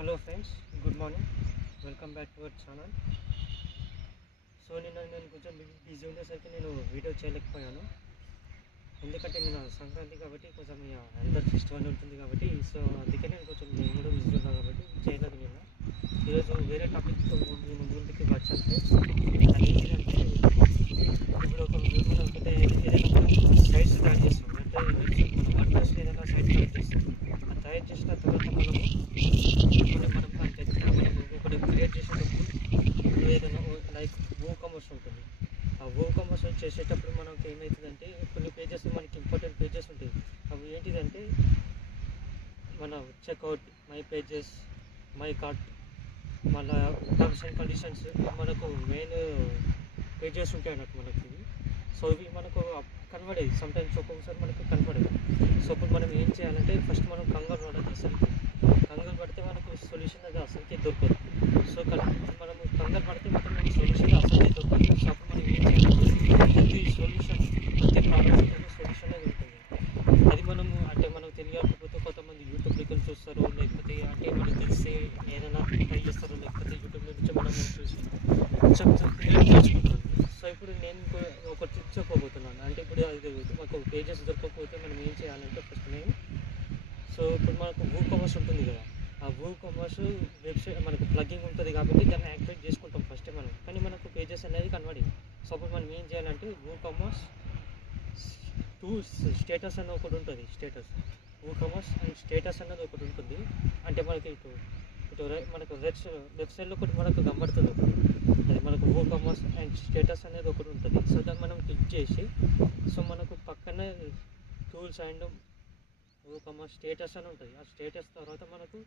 Hello friends, good morning. Welcome back to our channel. So నేను కొంచెం busy ఉండేసరికి నేను వీడియో చేయలేకపోయాను. ఎందుకంటే నేను సంక్రాంతి కాబట్టి కొంచెం అందరి ఫెస్టివల్ ఉంటుంది కాబట్టి, సో అందుకే నేను కూడా బిజీ ఉన్నాను కాబట్టి చేయలేదు. నేను ఈరోజు వేరే టాపిక్తో నేను ముందుకి వచ్చాను ఫ్రెండ్స్. అదేంటంటే ఇప్పుడు మనం ఏదైనా సైట్స్ తయారు చేస్తాం, అంటే మనం వర్డ్ప్రెస్ ఏదైనా సైట్ తయారు చేస్తాం. ఆ తయారు చేసిన తర్వాత మనం ఒకటి క్రియేట్ చేసేటప్పుడు ఏదైనా లైక్ కామర్స్ ఉంటుంది. ఆ కామర్స్ చేసేటప్పుడు మనకి ఏమవుతుందంటే కొన్ని పేజెస్ మనకి ఇంపార్టెంట్ పేజెస్ ఉంటాయి. అవి ఏంటిదంటే మన checkout, my pages, my cart, మళ్ళీ టర్మ్స్ అండ్ కండిషన్స్, మనకు మెయిన్ పేజెస్ ఉంటాయి అన్నట్టు మనకి. సో ఇవి మనకు కనబడేది సమ్టైమ్స్, ఒక్కొక్కసారి మనకు కనపడదు. సో ఇప్పుడు మనం ఏం చేయాలంటే ఫస్ట్ మనం కంగారు పడదు. కంగారు పడితే మనకు సొల్యూషన్ అది అసలుకే దొరకదు. సో మనం కంగారు పడితే మాత్రం మనకు సొల్యూషన్ అసలుకే దొరకదు. సో అప్పుడు మనం ఏం చేయాలంటే ప్రతి సొల్యూషన్, ప్రతి ప్రాబ్లమ్ సొల్యూషన్ అనేది ఉంటుంది. అది మనము అంటే మనకు తెలియకపోతే కొంతమంది యూట్యూబ్లోకి చూస్తారు, లేకపోతే అంటే మనకు తెలిస్తే ఏదైనా ట్రై చేస్తారు, లేకపోతే యూట్యూబ్లో నుంచి మనం చూసి నేర్చుకుంటాం. సో ఇప్పుడు నేను ఒక టిప్ చెప్పబోతున్నాను. అంటే ఇప్పుడు అది మాకు పేజెస్ దొరకకపోతే మనం ఏం చేయాలంటే ఫస్ట్ నేను సో ఇప్పుడు మనకు కామర్స్ ఉంటుంది కదా, ఆ కామర్స్ వెబ్సైట్ మనకు ప్లగ్గింగ్ ఉంటుంది కాబట్టి దాన్ని యాక్టివేట్ చేసుకుంటాం ఫస్ట్ మనం. కానీ మనకు పేజెస్ అనేది కనబడింది. సో అప్పుడు మనం ఏం చేయాలంటే కామర్స్ టూల్స్ స్టేటస్ అన్న ఒకటి ఉంటుంది. కామర్స్ అండ్ స్టేటస్ అన్నది ఒకటి ఉంటుంది. అంటే మనకి ఇటు మనకు లెఫ్ట్ సైడ్లో ఒకటి మనకు కనబడుతుంది ఒకటి, అది మనకు కామర్స్ అండ్ స్టేటస్ అనేది ఒకటి ఉంటుంది. సో దాన్ని మనం క్లిక్ చేసి సో మనకు పక్కనే టూల్స్ అండ్ కామర్స్ స్టేటస్ అని ఉంటుంది. ఆ స్టేటస్ తర్వాత మనకు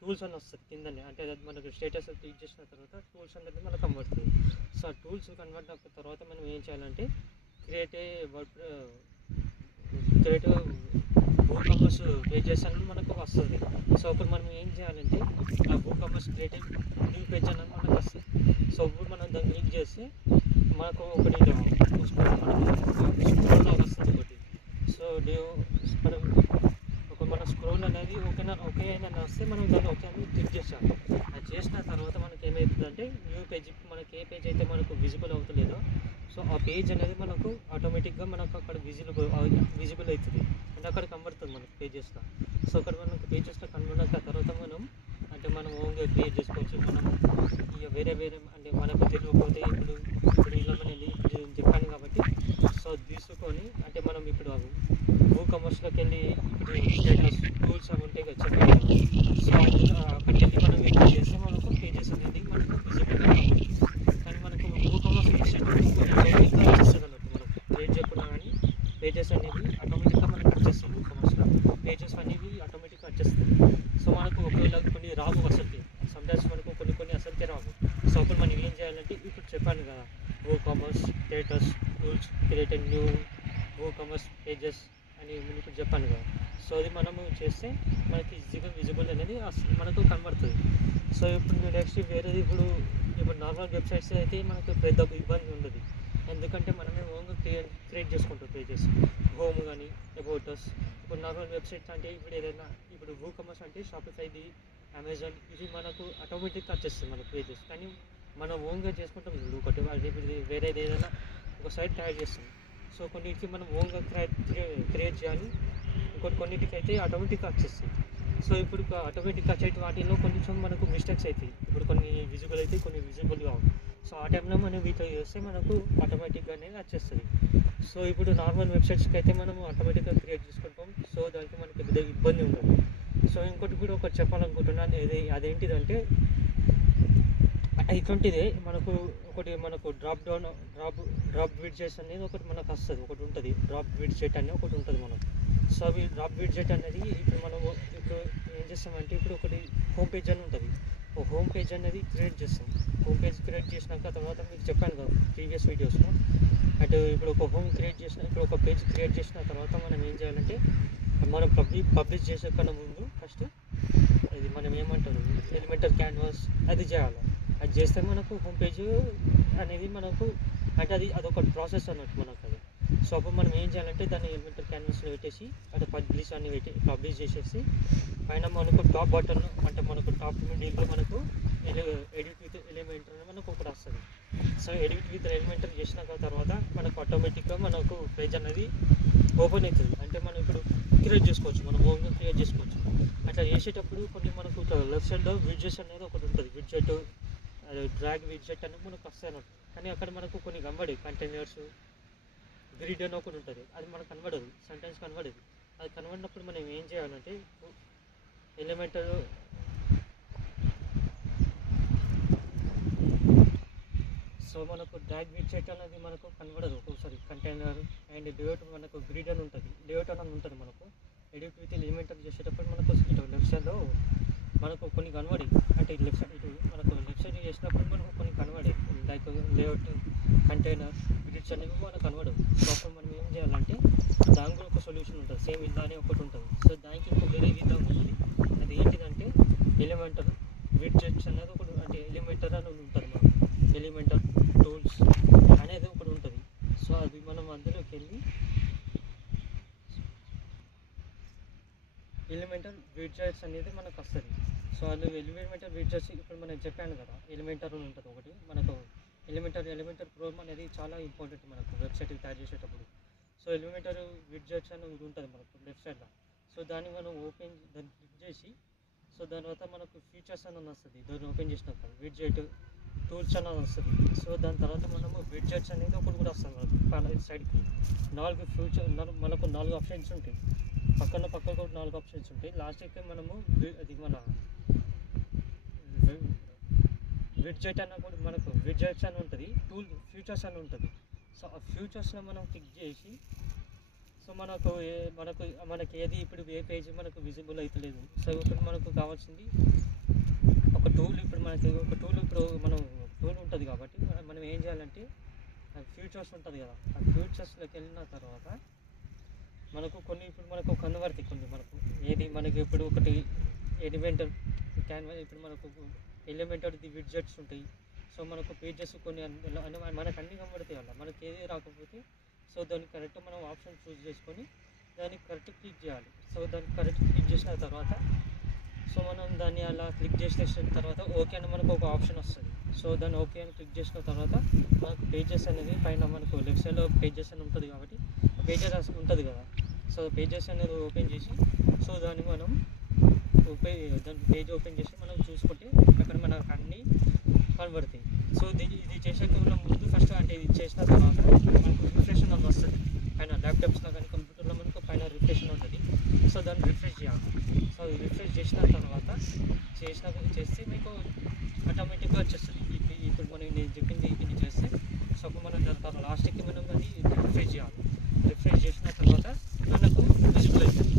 టూల్స్ అని వస్తుంది కిందనే. అంటే అది మనకు స్టేటస్ క్లిక్ చేసిన తర్వాత టూల్స్ అనేది మనకు కనబడుతుంది. సో ఆ టూల్స్ కనబడిన తర్వాత మనం ఏం చేయాలంటే క్రియేట్ కామర్స్ పేజెస్ అనేది మనకు వస్తుంది. సో ఇప్పుడు మనం ఏం చేయాలంటే ఆ కామర్స్ క్రియేట్ న్యూ పేజ్ అనేది మనకు వస్తుంది. సో ఇప్పుడు మనం దాన్ని క్లిక్ చేస్తే మనకు ఒకటి స్క్రోల్ వస్తుంది ఒకటి. సో మన స్క్రోల్ అనేది ఓకే అయినా వస్తే మనం దాన్ని ఓకే అని క్లిక్ చేసాము. అది చేసిన తర్వాత మనకి ఏమవుతుందంటే న్యూ పేజ్, మనకి ఏ పేజ్ అయితే మనకు విజిబుల్ అవుతలేదో సో ఆ పేజ్ అనేది మనకు ఆటోమేటిక్గా మనకు అక్కడ విజిబుల్ అవుతుంది. అంటే అక్కడ కనబడుతుంది మనకు పేజెస్లో. సో అక్కడ మనకు పేజెస్లో కనబడిన తర్వాత మనం ఓన్గా క్రియేట్ చేసుకోవచ్చు. మనం ఇక వేరే అంటే మనకు తెలియకపోతే ఇప్పుడు ఇలా నేను చెప్పాను కాబట్టి సో తీసుకొని అంటే మనం ఇప్పుడు కామర్స్లోకి వెళ్ళి ఇప్పుడు స్టేటస్ టూల్స్ అవి ఉంటాయి కదా చెప్పాను. సో అక్కడికి వెళ్ళి మనం ఏం చేస్తే మనకు పేజెస్ అనేది మనకు విజిబుల్ అవుతుంది. కానీ మనకు కామర్స్ వచ్చేసేటప్పుడు వచ్చేస్తుంది అన్నట్టు. మనం క్రియేట్ చేయకుండా కానీ పేజెస్ అనేవి ఆటోమేటిక్గా మనకు వచ్చేస్తుంది. కామర్స్లో పేజెస్ అనేవి ఆటోమేటిక్గా వచ్చేస్తుంది. సో మనకు ఒకవేళ కొన్ని రావు అసలుకి, సమ్టైమ్స్ మనకు కొన్ని అసలుకే రావు. సో అప్పుడు మనం ఏం చేయాలంటే ఇప్పుడు చెప్పాను కదా commerce status tools create new commerce pages అని ఇప్పుడు చెప్పాను కదా. సో అది మనము చేస్తే మనకి ఈజీగా విజిబుల్ అనేది మనకు కనబడుతుంది. సో ఇప్పుడు నెక్స్ట్ వేరేది ఇప్పుడు నార్మల్ వెబ్సైట్స్ అయితే మనకు పెద్ద ఇబ్బంది ఉండదు. ఎందుకంటే మనమే ఓన్గా క్రియేట్ చేసుకుంటాం పేజెస్, హోమ్ కానీ అబౌట్ అస్. ఇప్పుడు నార్మల్ వెబ్సైట్స్ అంటే ఇప్పుడు ఏదైనా ఇప్పుడు కామర్స్ అంటే షాపిఫైది, అమెజాన్, ఇవి మనకు ఆటోమేటిక్గా వచ్చేస్తుంది మనకు పేజెస్. కానీ మనం ఓన్గా చేసుకుంటాం ఒకటి ఇప్పుడు వేరేది ఏదైనా ఒక సైట్ తయారు చేస్తాం. సో కొన్నిటికి మనం ఓన్గా క్రియేట్ చేయాలి, కొన్నిటికి అయితే ఆటోమేటిక్గా వచ్చేస్తుంది. సో ఇప్పుడు ఆటోమేటిక్గా వచ్చే వాటిలో కొంచెం మనకు మిస్టేక్స్ అవుతాయి. ఇప్పుడు కొన్ని విజిబుల్ అవుతాయి, కొన్ని విజిబుల్ కావు. సో ఆ టైంలో మనం వీటిలో చేస్తే మనకు ఆటోమేటిక్గానే వచ్చేస్తుంది. సో ఇప్పుడు నార్మల్ వెబ్సైట్స్కి అయితే మనం ఆటోమేటిక్గా క్రియేట్ చేసుకుంటాం. సో దానికి మనకి పెద్ద ఇబ్బంది ఉండదు. సో ఇంకోటి కూడా ఒకటి చెప్పాలనుకుంటున్నాను. అదేంటిదంటే ఇటువంటిదే మనకు డ్రాప్ విడ్జెట్ అనేది ఒకటి మనకు వస్తుంది, ఒకటి ఉంటుంది. డ్రాప్ విడ్జెట్ అనేది ఒకటి ఉంటుంది మనకు. సో అవి డ్రాప్ విడ్జెట్ అనేది ఇప్పుడు ఏం చేస్తామంటే ఇప్పుడు ఒకటి హోమ్ పేజ్ అని ఉంటుంది. ఒక హోమ్ పేజ్ అనేది క్రియేట్ చేస్తాం. హోమ్ పేజ్ క్రియేట్ చేసినాక తర్వాత మీకు చెప్పాను కదా ప్రీవియస్ వీడియోస్లో, అంటే ఇప్పుడు ఒక ఒక పేజ్ క్రియేట్ చేసిన తర్వాత మనం ఏం చేయాలంటే మనం పబ్లిష్ చేసే కన్నా ముందు ఫస్ట్ అది మనం ఏమంటారు ఎలిమెంటల్ క్యాన్వాస్ అది చేయాలి. అది చేస్తే మనకు హోమ్ పేజ్ అనేది మనకు అంటే అదొక ప్రాసెస్ అన్నట్టు మనకు. అది సో అప్పుడు మనం ఏం చేయాలంటే దాన్ని ఎలిమెంటల్ క్యాన్వాస్లో పెట్టేసి అది పబ్లిష్ చేసేసి పైన మనకు టాప్ బటన్ అంటే మనకు టాప్ మిడిల్లో మనకు ఎడిట్ విత్ ఎలిమెంటర్ అని మనకు ఒకటి వస్తుంది. సో ఎడిట్ విత్ ఎలిమెంటర్ చేసినాక తర్వాత మనకు ఆటోమేటిక్గా మనకు పేజ్ అనేది ఓపెన్ అవుతుంది. అంటే మనం ఇప్పుడు క్రియేట్ చేసుకోవచ్చు, మనం ఓన్గా క్రియేట్ చేసుకోవచ్చు. అట్లా చేసేటప్పుడు కొన్ని మనకు లెఫ్ట్ సైడ్లో విడ్జెట్ అనేది ఒకటి ఉంటుంది. విడ్జెట్ డ్రాగ్ విడ్జెట్ అనేది మనకు వస్తాయి అన్నట్టు. కానీ అక్కడ మనకు కొన్ని కనబడేవి కంటైనర్స్ గ్రిడ్ అని ఒకటి ఉంటుంది. అది మనకు కనబడదు, సమ్టైమ్స్ కనబడదు. అది కనబడినప్పుడు మనం ఏం చేయాలంటే ఎలిమెంటర్ సో మనకు డ్రాగ్ విడ్జెట్ అనేది మనకు కనబడదు ఒక్కొక్కసారి. కంటైనర్ అండ్ లేఅవుట్ మనకు గ్రిడ్ అని ఉంటుంది, లేఅవుట్ అని ఉంటుంది. మనకు ఎడిట్ విత్ ఎలిమెంటర్ చేసేటప్పుడు మనకు ఇటు లెఫ్ట్ సైడ్లో మనకు కొన్ని కనబడి అంటే లెఫ్ట్ సైడ్ ఇటు మనకు లెఫ్ట్ సైడ్ చేసినప్పుడు మనకు కొన్ని కనబడే లైక్ లేఅవుట్ కంటైనర్ విడ్జెట్స్ అనేవి మనకు కనబడవు. సో అప్పుడు మనం ఏం చేయాలంటే దానికి ఒక సొల్యూషన్ ఉంటుంది, సేమ్ ఇలానే ఒకటి ఉంటుంది. సో దానికి ఇంకో వేరే విధంగా ఉంటుంది. అది ఏంటిదంటే ఎలిమెంటర్ విడ్జెట్స్ అనేది ఒకటి, అంటే ఎలిమెంటర్ అని ఉంటుంది. మనకు ఎలిమెంటర్ టూల్స్ అనేది ఒకటి ఉంటుంది. సో అది మనం అందులోకి వెళ్ళి ఎలిమెంటర్ విడ్జెట్స్ అనేది మనకు వస్తుంది. సో అది ఎలిమెంటర్ విడ్జెట్స్ ఇప్పుడు మనం చెప్పాను కదా, ఎలిమెంటర్ అని ఉంటుంది ఒకటి మనకు. ఎలిమెంటర్ ప్రోమ్ అనేది చాలా ఇంపార్టెంట్ మనకు వెబ్సైట్ తయారు చేసేటప్పుడు. సో ఎలిమెంటర్ విడ్జెట్స్ అని ఉంటుంది మనకు లెఫ్ట్ సైడ్లో. సో దాన్ని మనం దాన్ని క్లిక్ చేసి సో దాని తర్వాత మనకు ఫీచర్స్ అని వస్తుంది. దాన్ని ఓపెన్ చేసినాక విడ్జెట్ టూల్స్ అని వస్తుంది. సో దాని తర్వాత మనము విడ్జెట్స్ అనేది ఒకటి కూడా వస్తుంది మనకు సైడ్కి. 4 మనకు 4 ఆప్షన్స్ ఉంటాయి. పక్కకు 4 ఆప్షన్స్ ఉంటాయి. లాస్ట్కి మనము అది మన విడ్జెట్ అన్న కూడా మనకు విడ్జెట్స్ అని ఉంటుంది, టూల్ ఫ్యూచర్స్ అని ఉంటుంది. సో ఆ ఫ్యూచర్స్లో మనం క్లిక్ చేసి సో మనకి ఏది ఇప్పుడు ఏ పేజ్ మనకు విజిబుల్ అవుతలేదు. సో ఇప్పుడు మనకు కావాల్సింది ఒక టూల్. ఇప్పుడు మనకి ఒక టూల్ మనం టూల్ ఉంటుంది కాబట్టి మనం ఏం చేయాలంటే ఫ్యూచర్స్ ఉంటుంది కదా, ఆ ఫ్యూచర్స్లోకి వెళ్ళిన తర్వాత మనకు కొన్ని ఇప్పుడు మనకు కనబడతాయి. కొన్ని మనకి ఇప్పుడు ఒకటి ఎలిమెంటర్ క్యాన్వాస్, ఇప్పుడు మనకు ఎలిమెంటర్ది విడ్జెట్స్ ఉంటాయి. సో మనకు పేజెస్ కొన్ని మనకు అన్నీ కనబడతాయి అలా. మనకి ఏది రాకపోతే సో దానికి కరెక్ట్ మనం ఆప్షన్ చూస్ చేసుకొని దానికి కరెక్ట్ క్లిక్ చేయాలి. సో దానికి కరెక్ట్ క్లిక్ చేసిన తర్వాత సో మనం దాన్ని అలా క్లిక్ చేసిన తర్వాత ఓకే అని మనకు ఒక ఆప్షన్ వస్తుంది. సో దాన్ని ఓకే అని క్లిక్ చేసిన తర్వాత మనకు పేజెస్ అనేది పైన మనకు లెఫ్ట్ సైడ్లో పేజెస్ అని ఉంటుంది కాబట్టి పేజెస్ ఉంటుంది కదా. సో పేజెస్ అనేది ఓపెన్ చేసి సో దాన్ని మనం దాని పేజ్ ఓపెన్ చేసి మనం చూసుకుంటే అక్కడ మనకు అన్నీ కనబడతాయి. సో ఇది చేసాక మనం ముందు ఫస్ట్ అంటే ఇది చేసిన తర్వాత మనకు రిఫ్రెష్ అని వస్తుంది. పైన ల్యాప్టాప్స్లో కానీ కంప్యూటర్లో మనకు పైన రిఫ్రెష్ ఉంటుంది. సో దాన్ని రిఫ్రెష్ చేయాలి. సో రిఫ్రెష్ చేసిన తర్వాత చేస్తే మీకు ఆటోమేటిక్గా వచ్చేస్తుంది. ఇప్పుడు నేను చెప్పింది ఇది చేస్తే సో అప్పుడు మనం దాని లాస్ట్కి మనం అది రిఫ్రెష్ చేయాలి. రిఫ్రెష్ చేసిన తర్వాత మనకు విజిబుల్ అవుతుంది.